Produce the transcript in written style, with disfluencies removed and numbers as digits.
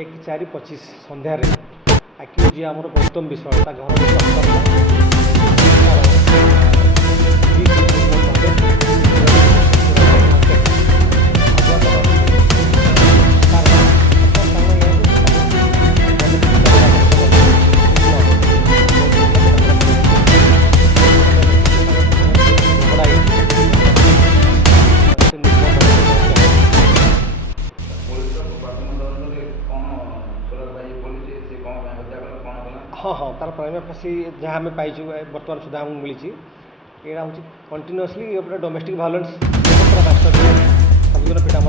एक 4:25 ସନ୍ଧ୍ୟାରେ ଆକ୍ୟୁଜ୍ ଯିଏ ଆମର ଗୌତମ ବିଶ୍ୱାଳ ତା ଘର हाँ हाँ तार प्राइम फासी जहाँ आम पाइचु बर्तमान सुधा आमको मिली यहाँ हूँ कंटिन्यूअसली डोमेस्टिक भायोलेंस सबुदिन पिटा